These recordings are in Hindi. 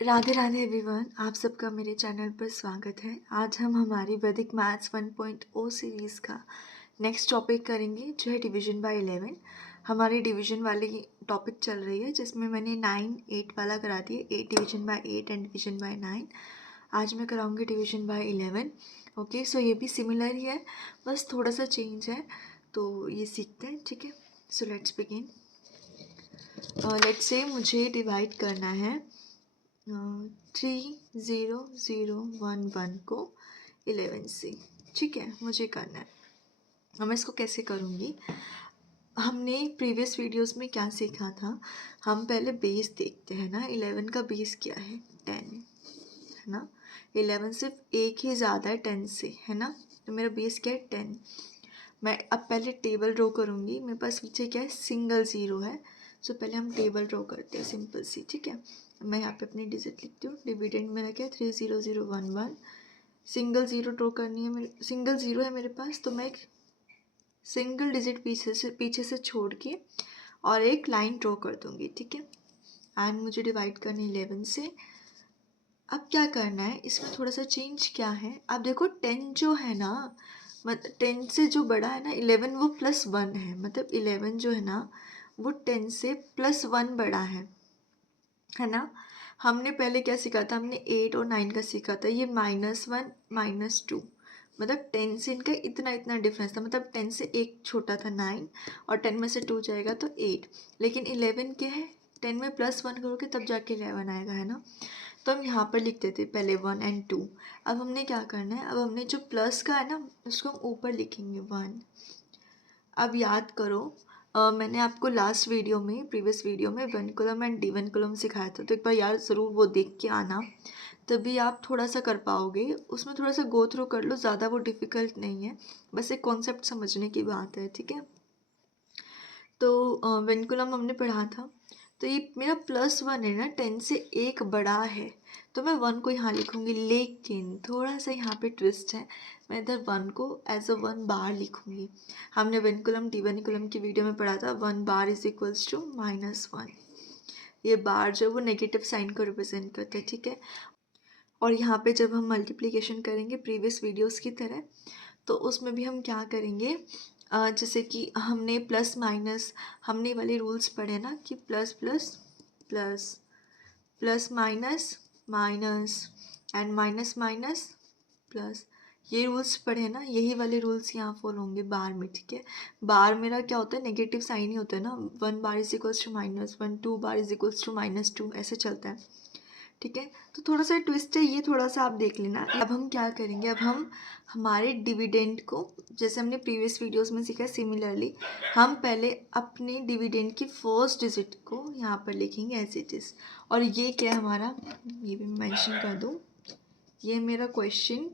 राधे राधे एवरीवन, आप सबका मेरे चैनल पर स्वागत है। आज हम हमारी वैदिक मैथ्स 1.0 सीरीज़ का नेक्स्ट टॉपिक करेंगे, जो है डिवीजन बाय 11। हमारी डिवीजन वाली टॉपिक चल रही है जिसमें मैंने 9, 8 वाला करा दिया, 8 division bye 8 and division bye 9। आज मैं कराऊंगी डिवीजन बाय 11। ओके, सो ये भी सिमिलर ही है, बस थोड़ा सा चेंज है, तो ये सीखते हैं। ठीक है, so let's begin. Let's say मुझे डिवाइड करना है 30011 को 11 से। ठीक है, मुझे करना है। अब मैं इसको कैसे करूँगी? हमने प्रीवियस वीडियोस में क्या सीखा था? हम पहले बेस देखते हैं ना। 11 का बेस क्या है? 10 है ना। 11 सिर्फ एक ही ज़्यादा है 10 से, है ना। तो मेरा बेस क्या है? 10। मैं अब पहले टेबल ड्रॉ करूँगी। मेरे पास पीछे क्या है? सिंगल ज़ीरो है। सो पहले हम टेबल ड्रॉ करते हैं, सिंपल सी। ठीक है, मैं यहाँ पे अपनी डिजिट लिखती हूँ। डिविडेंड मेरा क्या है? 30011। सिंगल ज़ीरो ड्रॉ करनी है, मेरे सिंगल ज़ीरो है मेरे पास, तो मैं एक सिंगल डिजिट पीछे से छोड़ के और एक लाइन ड्रॉ कर दूँगी। ठीक है, एंड मुझे डिवाइड करनी 11 से। अब क्या करना है, इसमें थोड़ा सा चेंज क्या है? अब देखो 10 जो है ना, मतलब 10 से जो बड़ा है ना 11, वो +1 है। मतलब 11 जो है ना वो 10 से +1 बड़ा है ना। हमने पहले क्या सीखा था? हमने 8 और 9 का सीखा था। ये -1 -2, मतलब 10 से इनका इतना इतना डिफरेंस था। मतलब 10 से एक छोटा था 9, और 10 में से 2 जाएगा तो 8। लेकिन 11 क्या है? 10 में +1 करोगे तब जाके 11 आएगा, है ना। तो हम यहाँ पर लिखते थे पहले 1 और 2। अब हमने क्या करना है? अब हमने जो प्लस का है ना, उसको हम ऊपर लिखेंगे 1। अब याद करो, मैंने आपको लास्ट वीडियो में, प्रीवियस वीडियो में वन कॉलम एंड डिवन कॉलम सिखाया था। तो एक बार यार ज़रूर वो देख के आना, तभी आप थोड़ा सा कर पाओगे। उसमें थोड़ा सा गो थ्रू कर लो, ज़्यादा वो डिफ़िकल्ट नहीं है, बस एक कॉन्सेप्ट समझने की बात है। ठीक है, तो वन कॉलम हमने पढ़ा था। तो ये मेरा +1 है ना, 10 से एक बड़ा है, तो मैं 1 को यहाँ लिखूँगी। लेकिन थोड़ा सा यहाँ पे ट्विस्ट है, मैं इधर 1 को एज अ 1 बार लिखूँगी। हमने वन कॉलम डिवन कॉलम की वीडियो में पढ़ा था 1 बार इज इक्वल्स टू -1। ये बार जो है वो नेगेटिव साइन को रिप्रेजेंट करता है। ठीक है, और यहाँ पे जब हम मल्टीप्लिकेशन करेंगे प्रीवियस वीडियोस की तरह, तो उसमें भी हम क्या करेंगे? जैसे कि हमने प्लस माइनस, हमने वाले रूल्स पढ़े ना कि plus plus plus, plus minus minus, and minus minus plus. ये रूल्स पढ़े ना, यही वाले रूल्स यहाँ फॉलो होंगे बार में। ठीक है, बार मेरा क्या होता है? नेगेटिव साइन ही होता है ना। 1 बार is equals to -1, 2 bar is equals to -2, ऐसे चलता है। ठीक है, तो थोड़ा सा ट्विस्ट है ये, थोड़ा सा आप देख लेना। अब हम क्या करेंगे? अब हम हमारे डिविडेंड को, जैसे हमने प्रीवियस वीडियोस में सीखा है, सिमिलरली हम पहले अपने डिविडेंड की फर्स्ट डिजिट को यहाँ पर लिखेंगे एज इट इज़। और ये क्या है हमारा? ये भी मेंशन कर दूँ, ये मेरा question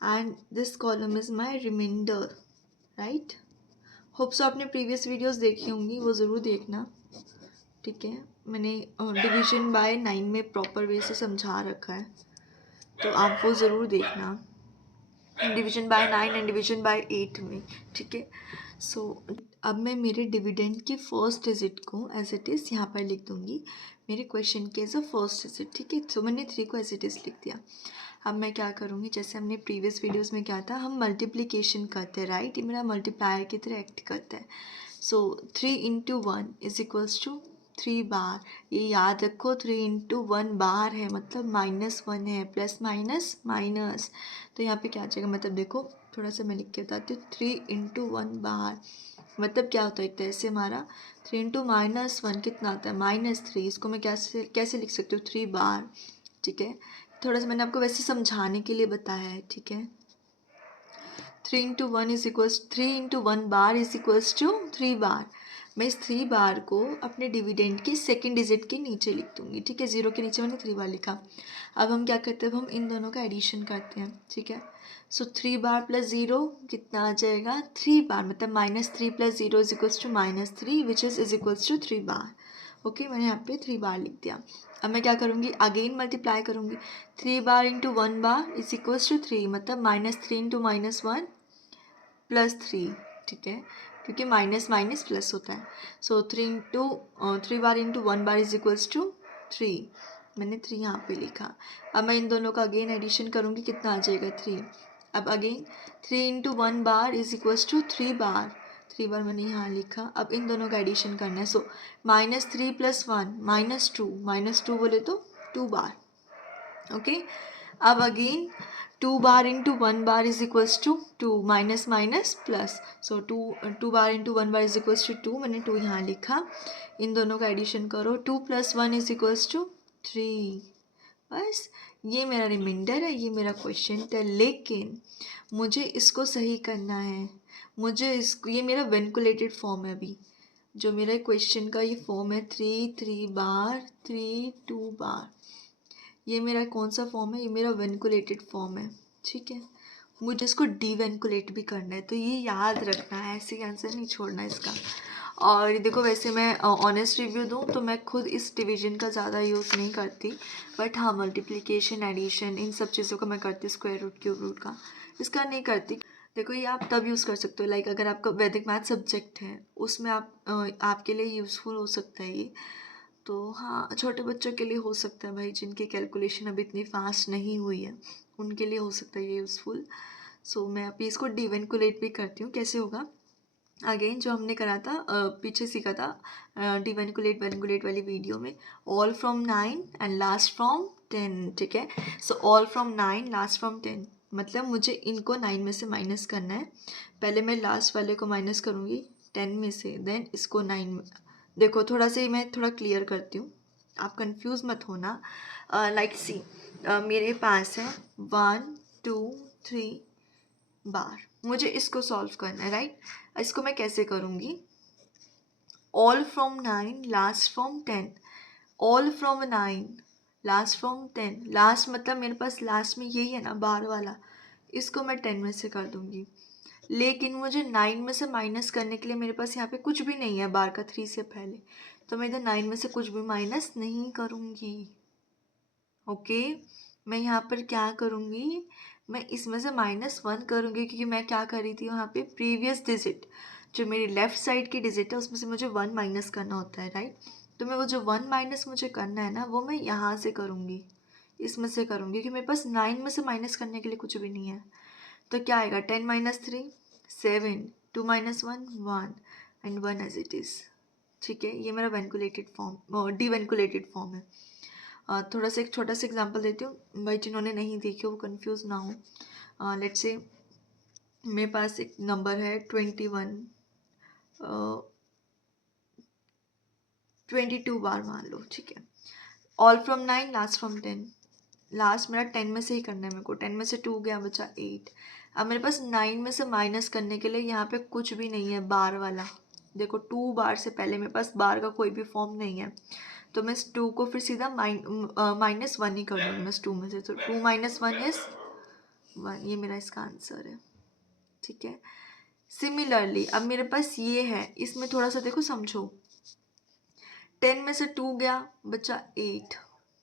and this column is my reminder, right. Hope so आपने प्रीवियस वीडियोस देखी होंगी, वो ज़रूर देखना। ठीक है, मैंने डिवीजन बाय 9 में प्रॉपर वे से समझा रखा है, तो आप वो ज़रूर देखना, division bye 9 and division bye 8 में। ठीक है, सो अब मैं मेरे डिविडेंड की फर्स्ट डिजिट को एज इट इज़ यहाँ पर लिख दूँगी, मेरे क्वेश्चन के एज अ फर्स्ट डिजिट। ठीक है, तो मैंने 3 को एज इट इज़ लिख दिया। अब मैं क्या करूँगी? जैसे हमने प्रीवियस वीडियोस में क्या था, हम मल्टीप्लिकेशन करते हैं, राइट। ये मेरा मल्टीप्लायर की तरह एक्ट करता है। सो 3 × 1 इज इक्वल्स टू 3 बार। ये याद रखो, 3 × 1 बार है, मतलब -1 है, प्लस माइनस माइनस। तो यहाँ पे क्या आ जाएगा? मतलब देखो, थोड़ा सा मैं लिख के बताती हूँ। 3 × 1 बार मतलब क्या होता है? एक तरह से हमारा 3 × -1 कितना आता है? -3। इसको मैं कैसे कैसे लिख सकती हूँ? 3 बार। ठीक है, थोड़ा सा मैंने आपको वैसे समझाने के लिए बताया है। ठीक है, 3 × 1 is equals 3 × 1 bar is equals to 3 bar. मैं इस 3 बार को अपने डिविडेंड की सेकंड डिजिट के नीचे लिख दूंगी। ठीक है, 0 के नीचे मैंने 3 बार लिखा। अब हम क्या करते हैं? अब हम इन दोनों का एडिशन करते हैं। ठीक है, सो 3 बार प्लस 0 कितना आ जाएगा? 3 बार, मतलब -3 + 0 is equals to -3 which is equals to 3 bar. Okay, मैंने यहाँ पे 3 बार लिख दिया। अब मैं क्या करूँगी? अगेन मल्टीप्लाई करूँगी। 3 बार × 1 बार इज इक्वल्स टू 3, मतलब -3 × -1 +3। ठीक है, क्योंकि माइनस माइनस प्लस होता है। सो 3 बार into 1 bar is equals to 3। मैंने 3 यहाँ पे लिखा। अब मैं इन दोनों का अगेन एडिशन करूँगी, कितना आ जाएगा 3। अब again 3 into 1 bar is equals to 3 bar. 3 bar मैंने यहाँ लिखा। अब इन दोनों का एडिशन करना है। सो -3 + 1 -2 बोले तो 2 बार। ओके। अब again 2 bar into 1 bar is equals to 2, minus minus plus. So 2 bar into 1 bar is equals to 2, मैंने 2 यहाँ लिखा। इन दोनों का एडिशन करो, 2 + 1 इज इक्वल्स टू 3। बस ये मेरा रिमाइंडर है, ये मेरा क्वेश्चन है। लेकिन मुझे इसको सही करना है। मुझे इसको, ये मेरा वेंकुलेटेड फॉर्म है अभी जो मेरा क्वेश्चन का ये फॉर्म है, 3 बार 3 2 बार। ये मेरा कौन सा फॉर्म है? ये मेरा वेंकुलेटेड फॉर्म है। ठीक है, मुझे इसको डीवेंकुलेट भी करना है, तो ये याद रखना है, ऐसे ही आंसर नहीं छोड़ना इसका। और देखो, वैसे मैं ऑनेस्ट रिव्यू दूँ तो मैं खुद इस डिवीजन का ज़्यादा यूज़ नहीं करती, बट हाँ मल्टीप्लिकेशन, एडिशन, इन सब चीज़ों का मैं करती, स्क्वायर रूट, क्यूब रूट का इसका नहीं करती। देखो, ये आप तब यूज़ कर सकते हो, लाइक अगर आपका वैदिक मैथ सब्जेक्ट है उसमें आपके लिए यूज़फुल हो सकता है ये। तो हाँ, छोटे बच्चों के लिए हो सकता है भाई, जिनकी कैलकुलेशन अभी इतनी फास्ट नहीं हुई है, उनके लिए हो सकता है ये यूज़फुल। सो मैं अभी इसको डिवेंकुलेट भी करती हूँ। कैसे होगा? अगेन जो हमने करा था, पीछे सीखा था डिवेंकुलेट वेंकुलेट वाली वीडियो में, all from 9 and last from 10। ठीक है, so all from 9 last from 10, मतलब मुझे इनको 9 में से माइनस करना है। पहले मैं लास्ट वाले को माइनस करूँगी 10 में से, देन इसको 9 में। देखो, थोड़ा सा ही मैं थोड़ा क्लियर करती हूँ, आप कंफ्यूज मत होना। लाइक सी, मेरे पास है 1 2 3 बार, मुझे इसको सॉल्व करना है, राइट। इसको मैं कैसे करूँगी? All from 9 last from 10, all from 9 last from 10। Last मतलब मेरे पास लास्ट में यही है ना, बार वाला, इसको मैं 10 में से कर दूँगी। लेकिन मुझे 9 में से माइनस करने के लिए मेरे पास यहाँ पे कुछ भी नहीं है बार का 3 से पहले, तो मैं इधर 9 में से कुछ भी माइनस नहीं करूँगी। ओके, मैं यहाँ पर क्या करूँगी? मैं इसमें से -1 करूँगी, क्योंकि मैं क्या कर रही थी वहाँ पे, प्रीवियस डिजिट जो मेरी लेफ़्ट साइड की डिजिट है उसमें से मुझे 1 माइनस करना होता है, राइट। तो मैं वो जो 1 माइनस मुझे करना है ना, वो मैं यहाँ से करूँगी, इसमें से करूँगी, क्योंकि मेरे पास 9 में से माइनस करने के लिए कुछ भी नहीं है। तो क्या आएगा? 10 - 3 7, 2 - 1 1 एंड 1 एज इट इज़। ठीक है, ये मेरा वेंकुलेटेड फॉर्म, डीवेंकुलेटेड फॉर्म है। थोड़ा सा एक छोटा सा एग्जांपल देती हूँ भाई, जिन्होंने नहीं देखी वो कंफ्यूज ना हो। लेट्स से मेरे पास एक नंबर है 21, 22 बार मान लो। ठीक है, all from 9 last from 10। Last मेरा 10 में से ही करना है मेरे को, 10 में से 2 गया, बचा 8। अब मेरे पास 9 में से माइनस करने के लिए यहाँ पे कुछ भी नहीं है बार वाला। देखो, 2 बार से पहले मेरे पास बार का कोई भी फॉर्म नहीं है, तो मैं इस 2 को फिर सीधा -1 ही कर दूँगी मैं इस 2 में से। तो 2 - 1 इज़ 1, ये मेरा इसका आंसर है। ठीक है, सिमिलरली अब मेरे पास ये है, इसमें थोड़ा सा देखो, समझो। 10 में से 2 गया, बचा 8।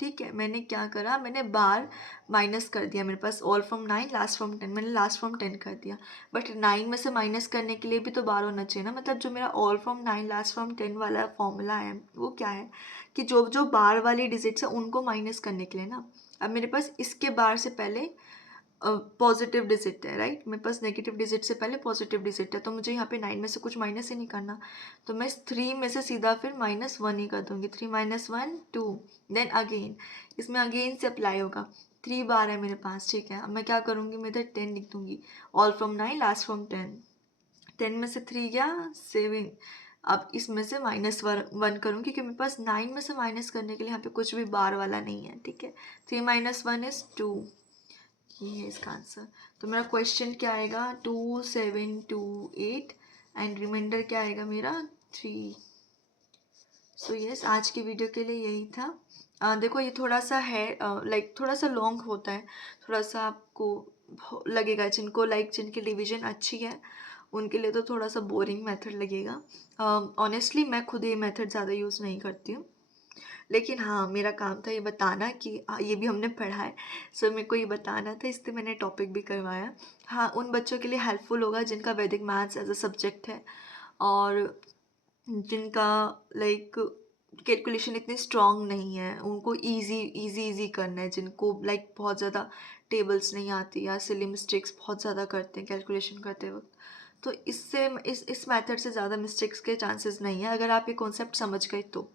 ठीक है, मैंने क्या करा, मैंने बार माइनस कर दिया। मेरे पास ऑल फ्रॉम 9 लास्ट फ्रॉम 10, मैंने लास्ट फ्रॉम 10 कर दिया। बट 9 में से माइनस करने के लिए भी तो बार होना चाहिए ना, मतलब जो मेरा ऑल फ्रॉम 9 लास्ट फ्रॉम 10 वाला फॉर्मूला है वो क्या है कि जो जो बार वाली डिजिट्स है उनको माइनस करने के लिए ना। अब मेरे पास इसके बार से पहले पॉजिटिव डिजिट है, राइट। मेरे पास नेगेटिव डिजिट से पहले पॉजिटिव डिजिट है, तो मुझे यहाँ पे 9 में से कुछ माइनस ही नहीं करना। तो मैं 3 में से सीधा फिर -1 ही कर दूँगी। 3 - 1 2, देन अगेन इसमें अगेन से अप्लाई होगा। 3 बार है मेरे पास। ठीक है, अब मैं क्या करूँगी, मैं इधर 10 लिख दूँगी। ऑल फ्रॉम 9 लास्ट फ्रॉम 10, 10 में से 3 गया 7। अब इसमें से -1 करूँगी, क्योंकि मेरे पास 9 में से माइनस करने के लिए यहाँ पे कुछ भी बार वाला नहीं है। ठीक है, 3 - 1 इज़ 2, ये है इसका आंसर। तो मेरा क्वेश्चन क्या आएगा, 2 7 2 8 एंड रिमाइंडर क्या आएगा मेरा 3। सो यस, आज की वीडियो के लिए यही था। देखो, ये थोड़ा सा है लाइक थोड़ा सा लॉन्ग होता है, थोड़ा सा आपको लगेगा, जिनकी डिवीजन अच्छी है उनके लिए तो थोड़ा सा बोरिंग मेथड लगेगा। ऑनेस्टली मैं खुद ये मेथड ज़्यादा यूज़ नहीं करती हूँ, लेकिन हाँ, मेरा काम था ये बताना कि ये भी हमने पढ़ा है। सो मेरे को ये बताना था, इसलिए मैंने टॉपिक भी करवाया। हाँ, उन बच्चों के लिए हेल्पफुल होगा जिनका वैदिक मैथ्स एज अ सब्जेक्ट है, और जिनका लाइक कैलकुलेशन इतने स्ट्रॉन्ग नहीं है, उनको इजी करना है, जिनको लाइक बहुत ज़्यादा टेबल्स नहीं आती या सिली मिस्टेक्स बहुत ज़्यादा करते हैं कैलकुलेशन करते वक्त, तो इससे इस मेथड से ज़्यादा मिस्टेक्स के चांसेस नहीं है अगर आप ये कॉन्सेप्ट समझ गए तो।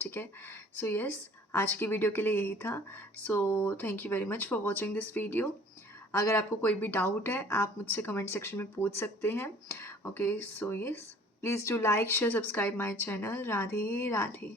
ठीक है, सो यस, आज की वीडियो के लिए यही था। So thank you very much for watching this video. अगर आपको कोई भी डाउट है आप मुझसे कमेंट सेक्शन में पूछ सकते हैं। Okay, so yes, please do like share subscribe my channel. Radhe Radhe.